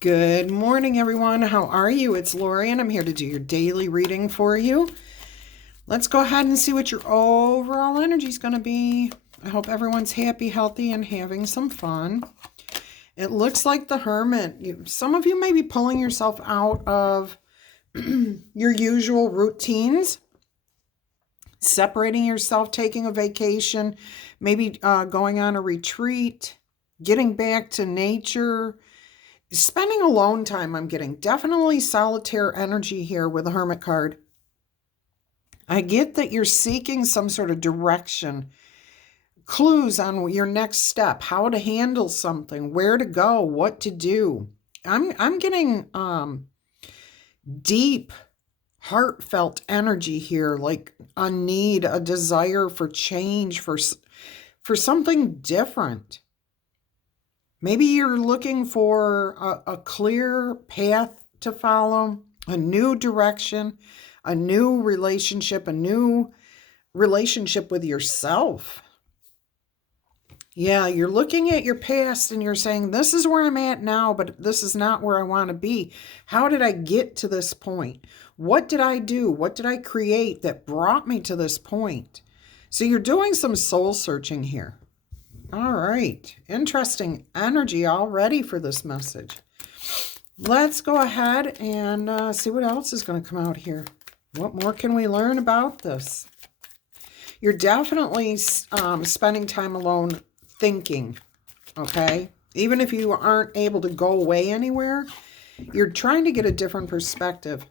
Good morning, everyone. How are you? It's Laurie, and I'm here to do your daily reading for you. Let's go ahead and see what your overall energy is going to be. I hope everyone's happy, healthy, and having some fun. It looks like the Hermit. Some of you may be pulling yourself out of your usual routines, separating yourself, taking a vacation, maybe going on a retreat, getting back to nature. Spending alone time, I'm getting definitely solitaire energy here with the Hermit card. I get that you're seeking some sort of direction, clues on your next step, how to handle something, where to go, what to do. I'm getting deep, heartfelt energy here, like a need, a desire for change, for something different. Maybe you're looking for a clear path to follow, a new direction, a new relationship with yourself. Yeah, you're looking at your past and you're saying, this is where I'm at now, but this is not where I want to be. How did I get to this point? What did I do? What did I create that brought me to this point? So you're doing some soul searching here. All right, interesting energy already for this message. Let's go ahead and see what else is going to come out here. What more can we learn about this? You're definitely spending time alone thinking, okay? Even if you aren't able to go away anywhere, you're trying to get a different perspective.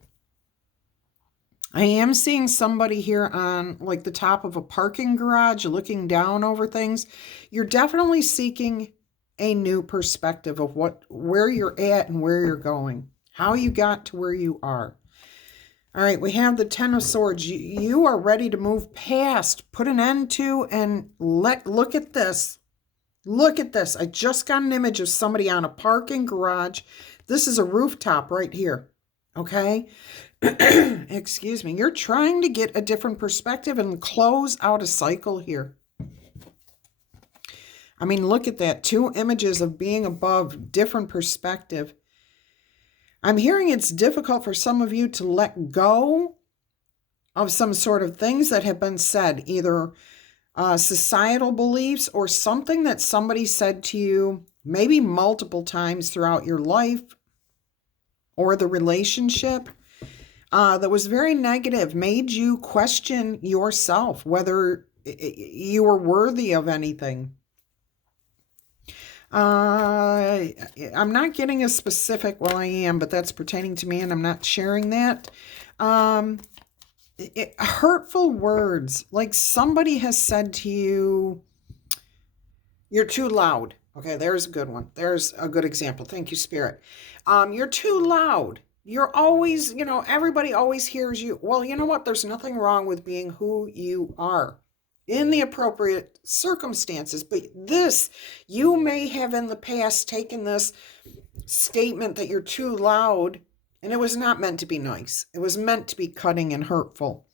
I am seeing somebody here on like the top of a parking garage looking down over things. You're definitely seeking a new perspective of where you're at and where you're going, how you got to where you are. All right, we have the Ten of Swords. You are ready to move past, put an end to, and look at this. Look at this. I just got an image of somebody on a parking garage. This is a rooftop right here. Okay? Excuse me. You're trying to get a different perspective and close out a cycle here. I mean, look at that. Two images of being above, different perspective. I'm hearing it's difficult for some of you to let go of some sort of things that have been said, either societal beliefs or something that somebody said to you, maybe multiple times throughout your life or the relationship. That was very negative, made you question yourself, whether you were worthy of anything. I'm not getting a specific, well, I am, but that's pertaining to me and I'm not sharing that. Hurtful words, like somebody has said to you, you're too loud. Okay, there's a good one. There's a good example. Thank you, Spirit. You're too loud. You're always, everybody always hears you. Well, you know what? There's nothing wrong with being who you are in the appropriate circumstances. But this, you may have in the past taken this statement that you're too loud, and it was not meant to be nice. It was meant to be cutting and hurtful.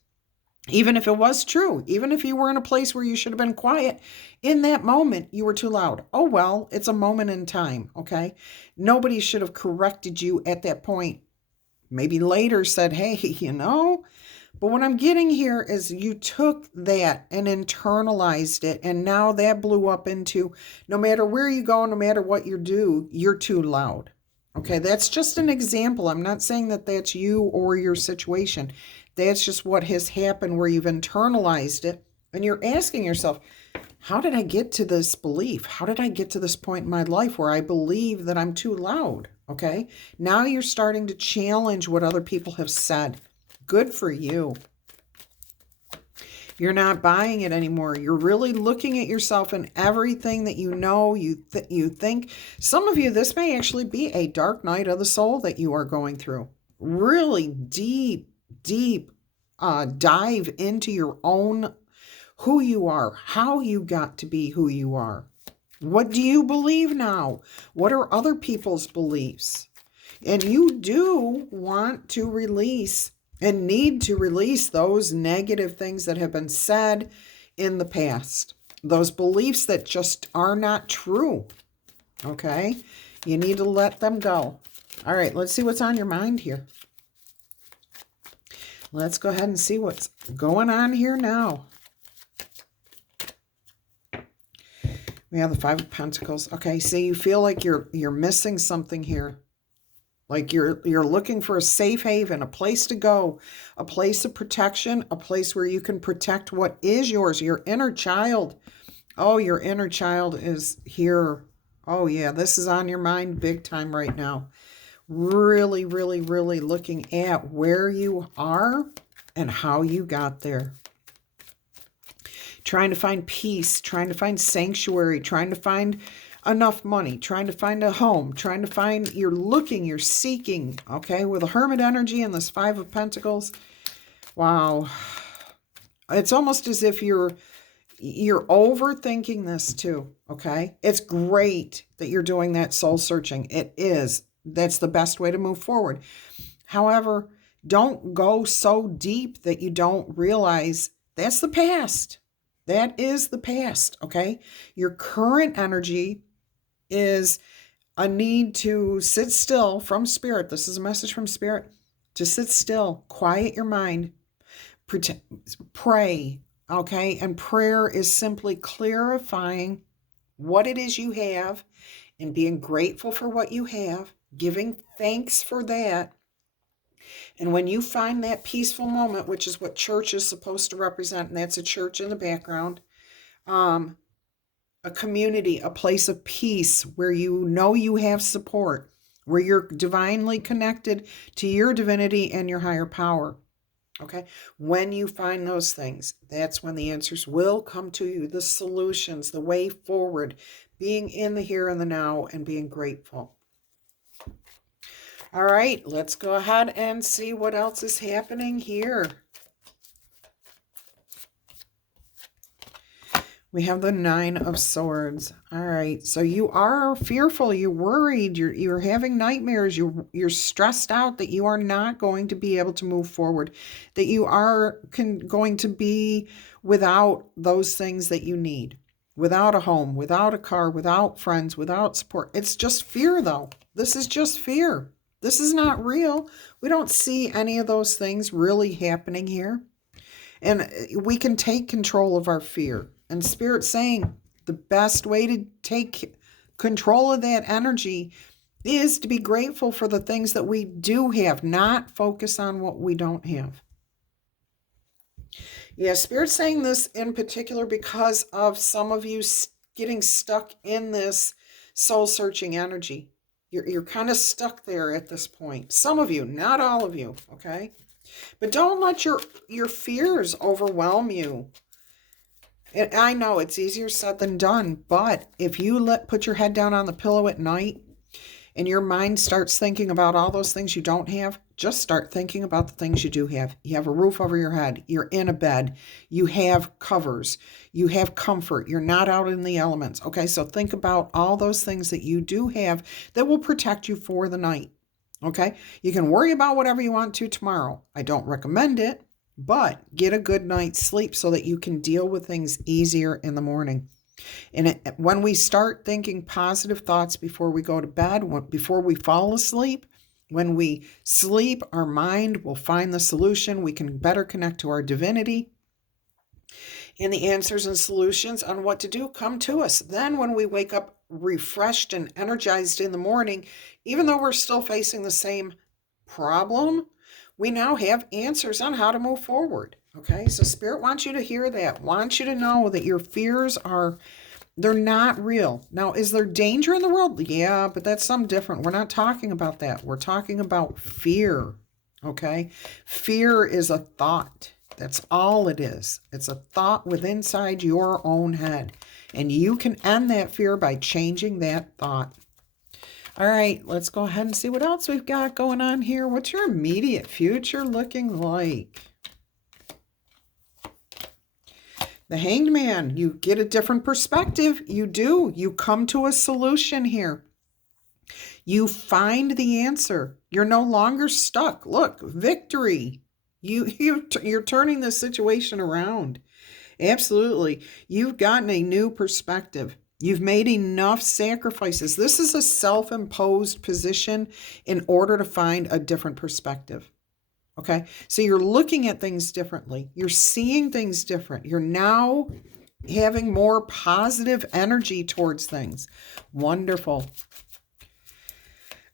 Even if it was true, even if you were in a place where you should have been quiet, in that moment, you were too loud. Oh, well, it's a moment in time, okay? Nobody should have corrected you at that point. Maybe later said, hey, But what I'm getting here is you took that and internalized it, and now that blew up into no matter where you go, no matter what you do, you're too loud. Okay, that's just an example. I'm not saying that that's you or your situation. That's just what has happened where you've internalized it and you're asking yourself, how did I get to this belief? How did I get to this point in my life where I believe that I'm too loud? Okay, now you're starting to challenge what other people have said. Good for you. You're not buying it anymore. You're really looking at yourself and everything that you know, you think. Some of you, this may actually be a dark night of the soul that you are going through. Really deep dive into your own, who you are, how you got to be who you are. What do you believe now? What are other people's beliefs? And you do want to release and need to release those negative things that have been said in the past. Those beliefs that just are not true. Okay? You need to let them go. All right, let's see what's on your mind here. Let's go ahead and see what's going on here now. We have the Five of Pentacles. Okay, so you feel like you're missing something here. Like you're looking for a safe haven, a place to go, a place of protection, a place where you can protect what is yours, your inner child. Oh, your inner child is here. Oh, yeah, this is on your mind big time right now. Really, really, really looking at where you are and how you got there. Trying to find peace, trying to find sanctuary, trying to find enough money, trying to find a home, trying to find, you're looking, you're seeking, okay, with a Hermit energy and this Five of Pentacles. Wow. It's almost as if you're overthinking this too, okay? It's great that you're doing that soul searching. It is. That's the best way to move forward. However, don't go so deep that you don't realize that's the past. That is the past, okay? Your current energy is a need to sit still from Spirit. This is a message from Spirit. To sit still, quiet your mind, pray, okay? And prayer is simply clarifying what it is you have and being grateful for what you have, giving thanks for that. And when you find that peaceful moment, which is what church is supposed to represent, and that's a church in the background, a community, a place of peace where you know you have support, where you're divinely connected to your divinity and your higher power. Okay? When you find those things, that's when the answers will come to you, the solutions, the way forward, being in the here and the now and being grateful. All right, let's go ahead and see what else is happening here. We have the Nine of Swords. All right, so you are fearful, you're worried, you're having nightmares, you're stressed out that you are not going to be able to move forward, that you are going to be without those things that you need, without a home, without a car, without friends, without support. It's just fear, though. This is just fear. This is not real. We don't see any of those things really happening here. And we can take control of our fear. And Spirit's saying the best way to take control of that energy is to be grateful for the things that we do have, not focus on what we don't have. Yeah, Spirit's saying this in particular because of some of you getting stuck in this soul-searching energy. You're kind of stuck there at this point. Some of you, not all of you, okay? But don't let your fears overwhelm you. And I know it's easier said than done, but if you put your head down on the pillow at night and your mind starts thinking about all those things you don't have, just start thinking about the things you do have. You have a roof over your head. You're in a bed. You have covers. You have comfort. You're not out in the elements. Okay, so think about all those things that you do have that will protect you for the night. Okay, you can worry about whatever you want to tomorrow. I don't recommend it, but get a good night's sleep so that you can deal with things easier in the morning. And when we start thinking positive thoughts before we go to bed, before we fall asleep, when we sleep, our mind will find the solution. We can better connect to our divinity. And the answers and solutions on what to do come to us. Then when we wake up refreshed and energized in the morning, even though we're still facing the same problem, we now have answers on how to move forward. Okay, so Spirit wants you to hear that, wants you to know that your fears they're not real. Now, is there danger in the world? Yeah, but that's something different. We're not talking about that. We're talking about fear, okay? Fear is a thought. That's all it is. It's a thought within inside your own head. And you can end that fear by changing that thought. All right, let's go ahead and see what else we've got going on here. What's your immediate future looking like? The Hanged Man, you get a different perspective. You do. You come to a solution here. You find the answer. You're no longer stuck. Look, victory. You're turning this situation around. Absolutely. You've gotten a new perspective. You've made enough sacrifices. This is a self-imposed position in order to find a different perspective. Okay? So you're looking at things differently. You're seeing things different. You're now having more positive energy towards things. Wonderful.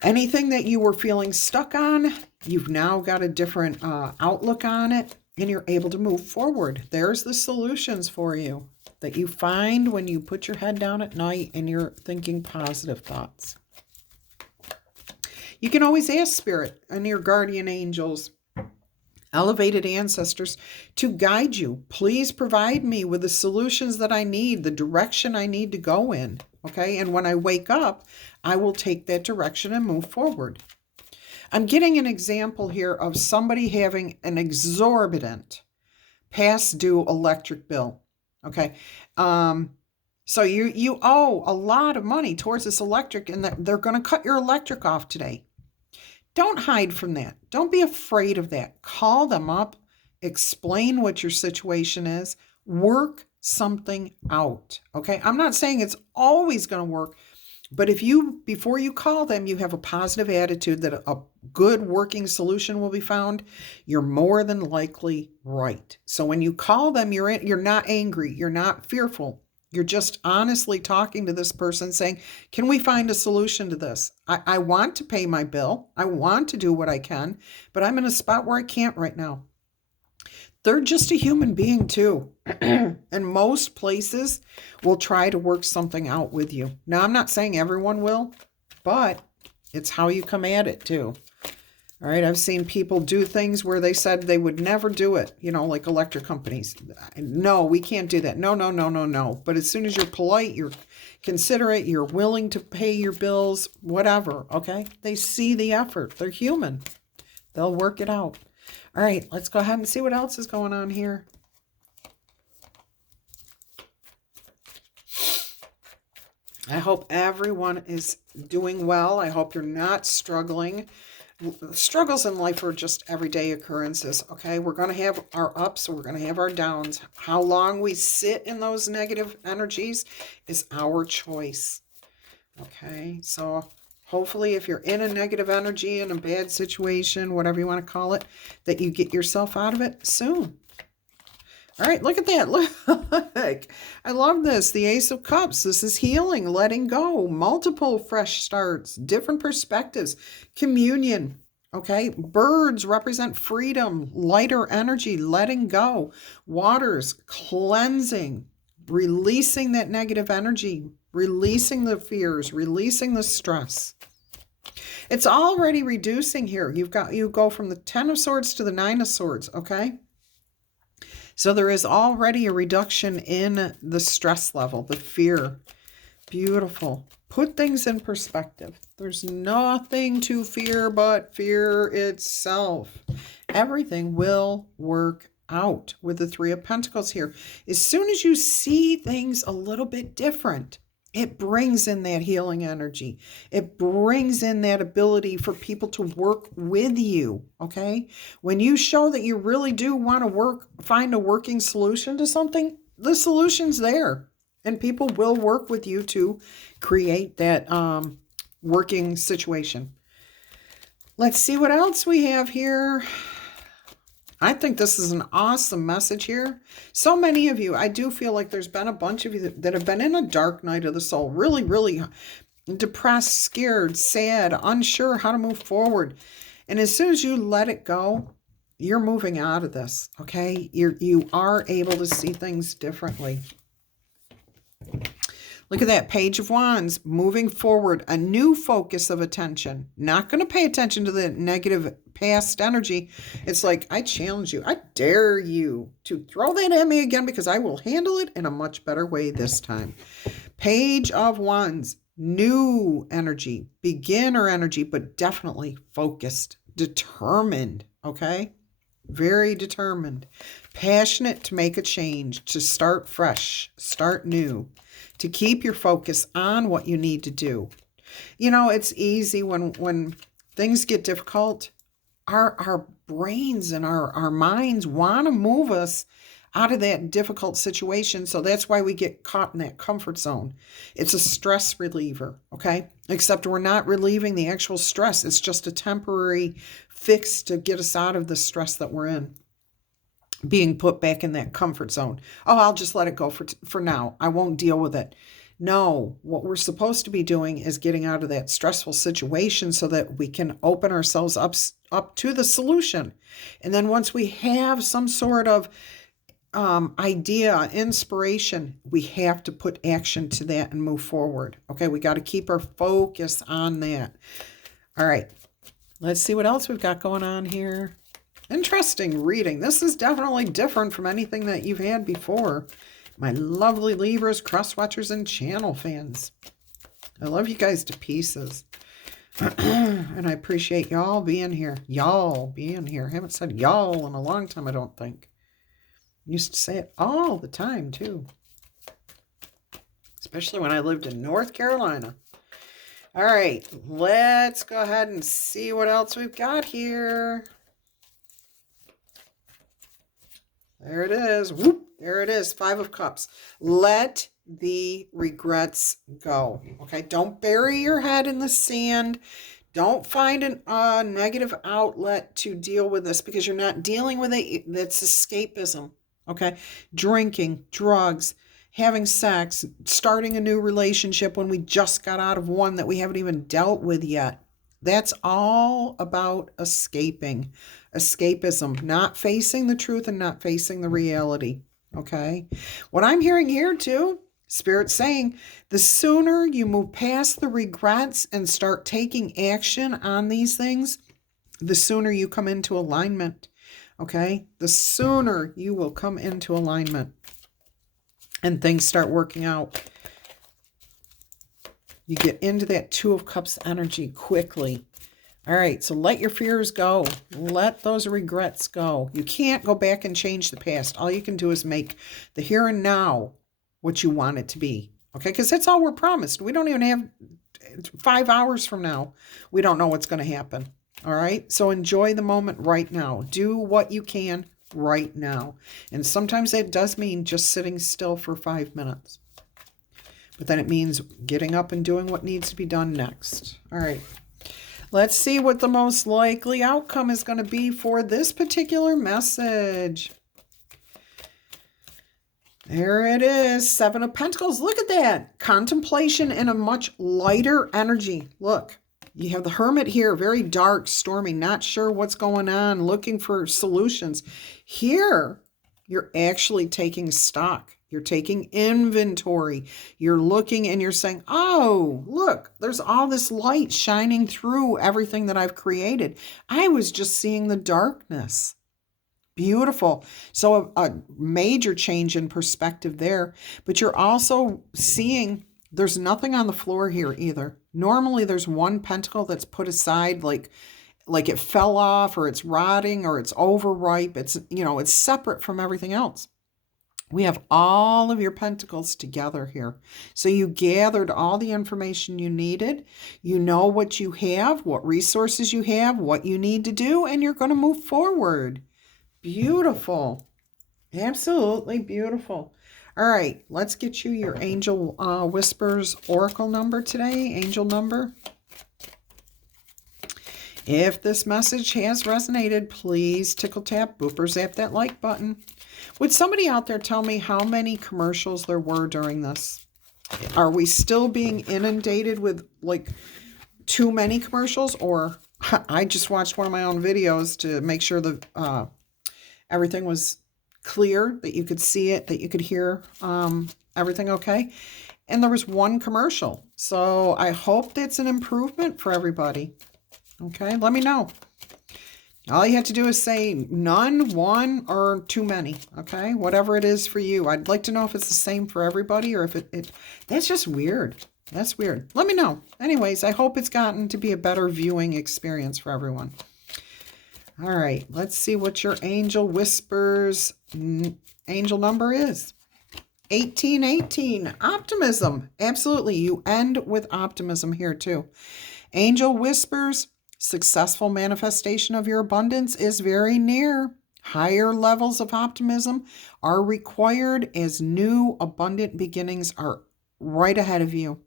Anything that you were feeling stuck on, you've now got a different outlook on it, and you're able to move forward. There's the solutions for you that you find when you put your head down at night and you're thinking positive thoughts. You can always ask Spirit and your guardian angels, elevated ancestors, to guide you. Please provide me with the solutions that I need, the direction I need to go in. Okay, and when I wake up, I will take that direction and move forward. I'm getting an example here of somebody having an exorbitant past due electric bill. Okay, so you owe a lot of money towards this electric, and they're going to cut your electric off today. Don't hide from that. Don't be afraid of that. Call them up, explain what your situation is, work something out. Okay, I'm not saying it's always going to work, but if you, before you call them, you have a positive attitude that a good working solution will be found, you're more than likely right. So when you call them, you're not angry, you're not fearful. You're just honestly talking to this person saying, can we find a solution to this? I want to pay my bill. I want to do what I can, but I'm in a spot where I can't right now. They're just a human being too. And most places will try to work something out with you. Now, I'm not saying everyone will, but it's how you come at it too. All right, I've seen people do things where they said they would never do it, like electric companies. No, we can't do that. No. But as soon as you're polite, you're considerate, you're willing to pay your bills, whatever, okay? They see the effort. They're human. They'll work it out. All right, let's go ahead and see what else is going on here. I hope everyone is doing well. I hope you're not struggling. Struggles in life are just everyday occurrences, okay? We're going to have our ups, we're going to have our downs. How long we sit in those negative energies is our choice, okay? So hopefully if you're in a negative energy, in a bad situation, whatever you want to call it, that you get yourself out of it soon. All right, look at that. Look, I love this. The Ace of Cups. This is healing, letting go, multiple fresh starts, different perspectives, communion. Okay, birds represent freedom, lighter energy, letting go. Waters, cleansing, releasing that negative energy, releasing the fears, releasing the stress. It's already reducing here. You go from the 10 of Swords to the 9 of Swords, okay? So there is already a reduction in the stress level, the fear. Beautiful. Put things in perspective. There's nothing to fear but fear itself. Everything will work out with the Three of Pentacles here. As soon as you see things a little bit different, it brings in that healing energy. It brings in that ability for people to work with you, okay? When you show that you really do want to find a working solution to something, the solution's there. And people will work with you to create that working situation. Let's see what else we have here. I think this is an awesome message here. So many of you, I do feel like there's been a bunch of you that have been in a dark night of the soul, really, really depressed, scared, sad, unsure how to move forward. And as soon as you let it go, you're moving out of this, okay? You are able to see things differently. Look at that, Page of Wands, moving forward, a new focus of attention. Not going to pay attention to the negative past energy. It's like, I challenge you, I dare you to throw that at me again because I will handle it in a much better way this time. Page of Wands, new energy, beginner energy, but definitely focused, determined, okay? Very determined, passionate to make a change, to start fresh, start new, to keep your focus on what you need to do. It's easy when things get difficult, our brains and our minds want to move us out of that difficult situation. So that's why we get caught in that comfort zone. It's a stress reliever, okay? Except we're not relieving the actual stress. It's just a temporary fix to get us out of the stress that we're in, being put back in that comfort zone. Oh, I'll just let it go for now. I won't deal with it. No, what we're supposed to be doing is getting out of that stressful situation so that we can open ourselves up to the solution. And then once we have some sort of idea, inspiration, we have to put action to that and move forward. Okay, we got to keep our focus on that. All right, let's see what else we've got going on here. Interesting reading. This is definitely different from anything that you've had before. My lovely Libras, cross watchers, and channel fans. I love you guys to pieces. And I appreciate y'all being here. Y'all being here. I haven't said y'all in a long time, I don't think. Used to say it all the time, too. Especially when I lived in North Carolina. All right, let's go ahead and see what else we've got here. There it is. Whoop. There it is. 5 of Cups. Let the regrets go. Okay. Don't bury your head in the sand. Don't find a negative outlet to deal with this, because you're not dealing with it. That's escapism. Okay. Drinking, drugs, having sex, starting a new relationship when we just got out of one that we haven't even dealt with yet. That's all about escaping. Escapism, not facing the truth and not facing the reality. Okay. What I'm hearing here too, Spirit's saying, the sooner you move past the regrets and start taking action on these things, the sooner you come into alignment. Okay. The sooner you will come into alignment and things start working out. You get into that 2 of Cups energy quickly. All right, so let your fears go. Let those regrets go. You can't go back and change the past. All you can do is make the here and now what you want it to be. Okay, because that's all we're promised. We don't even have 5 hours from now. We don't know what's going to happen. All right, so enjoy the moment right now. Do what you can right now. And sometimes that does mean just sitting still for 5 minutes. But then it means getting up and doing what needs to be done next. All right. Let's see what the most likely outcome is going to be for this particular message. There it is. 7 of Pentacles. Look at that. Contemplation in a much lighter energy. Look, you have the Hermit here. Very dark, stormy, not sure what's going on, looking for solutions. Here, you're actually taking stock. You're taking inventory. You're looking and you're saying, oh, look, there's all this light shining through everything that I've created. I was just seeing the darkness. Beautiful. So a major change in perspective there. But you're also seeing there's nothing on the floor here either. Normally there's one pentacle that's put aside like it fell off, or it's rotting, or it's overripe. It's, it's separate from everything else. We have all of your pentacles together here. So you gathered all the information you needed. You know what you have, what resources you have, what you need to do, and you're going to move forward. Beautiful. Absolutely beautiful. All right, let's get you your Angel Whispers Oracle number today, angel number. If this message has resonated, please tickle tap, booper zap that like button. Would somebody out there tell me how many commercials there were during this? Are we still being inundated with like too many commercials? Or I just watched one of my own videos to make sure that everything was clear, that you could see it, that you could hear everything okay. And there was one commercial. So I hope that's an improvement for everybody. Okay, let me know. All you have to do is say none, one, or too many. Okay, whatever it is for you. I'd like to know if it's the same for everybody, or if it that's just weird. That's weird. Let me know. Anyways, I hope it's gotten to be a better viewing experience for everyone. All right, let's see what your Angel Whispers angel number is. 1818. Optimism. Absolutely. You end with optimism here too. Angel Whispers. Successful manifestation of your abundance is very near. Higher levels of optimism are required as new abundant beginnings are right ahead of you.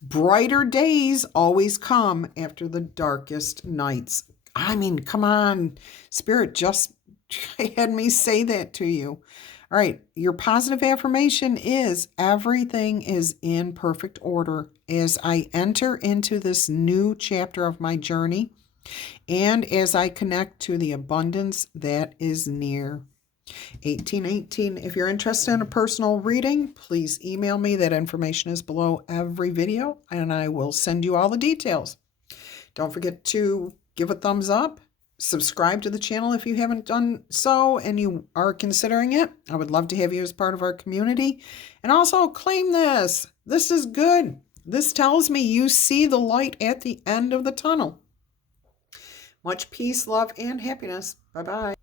Brighter days always come after the darkest nights. I mean, come on. Spirit just had me say that to you. All right, your positive affirmation is everything is in perfect order as I enter into this new chapter of my journey and as I connect to the abundance that is near. 1818. If you're interested in a personal reading, please email me. That information is below every video, and I will send you all the details. Don't forget to give a thumbs up. Subscribe to the channel if you haven't done so and you are considering it. I would love to have you as part of our community. And also claim this. This is good. This tells me you see the light at the end of the tunnel. Much peace, love, and happiness. Bye-bye.